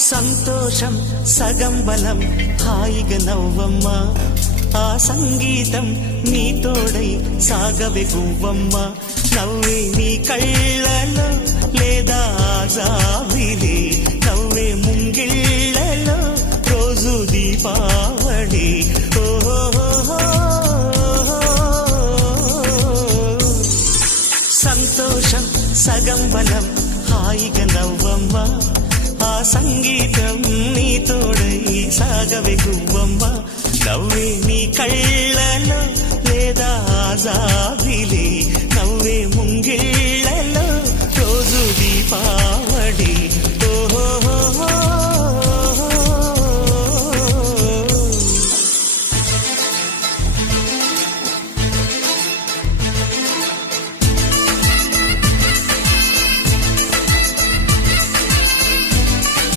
సంతోషం సగం బలం హాయిగా నవ్వమ్మ ఆ సంగీతం నీ తోడై సాగవే గువ్వమ్మ నవ్వే నీ కళ్ళలో లేదా జాబిలి నవ్వే ముంగిళ్ళలో రోజు దీపావళి సంతోషం సగం బలం హాయిగా నవ్వమ్మ ఆ సంగీతం నీ తోడై సాగవే గువ్వమ్మ నవ్వే నీ కళ్ళలో లేదా